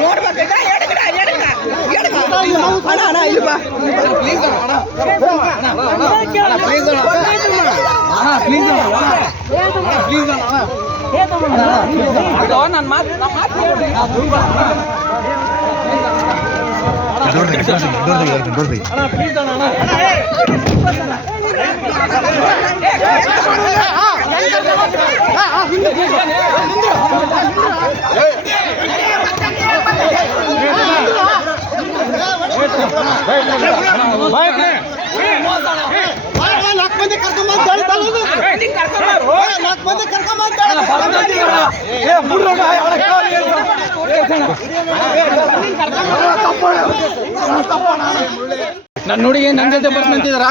மோடி மக்கள் தான் எடுக்கடா எடுக்கடா எடுக்கா அண்ணா அண்ணா இல்லப்பா ப்ளீஸ் அண்ணா ப்ளீஸ் அண்ணா ப்ளீஸ் அண்ணா ப்ளீஸ் அண்ணா நான் மாத்தி நான் மாத்தி அண்ணா ப்ளீஸ் அண்ணா ನನ್ನ ಹುಡುಗಿ ನನ್ನ ಜೊತೆ ಬರ್ತಿದ್ದೀರಾ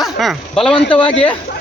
ಬಲವಂತವಾಗಿ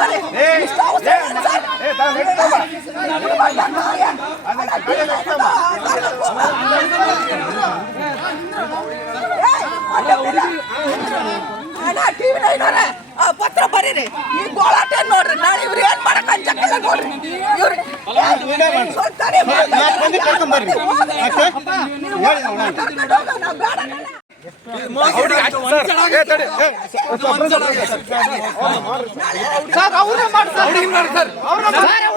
பாரு ಟಿವಿ ನೈನ್ ಅವರೇ ಪತ್ರ ಬರೀರಿ ಈ ಗೋಳಾಟ ನೋಡ್ರಿ ನಾಳೆ ಇವ್ರು ಏನ್ ಮಾಡಕ್ ಅಂಜಕ್ಕಲ್ಲ ನೋಡ್ರಿ ಇವ್ರು ಕರ್ಕೊಂಡು ಹೋಗೋಣ ಬೇಡ ಸರ್ ಅವ್ರನ್ನ ಮಾಡಿ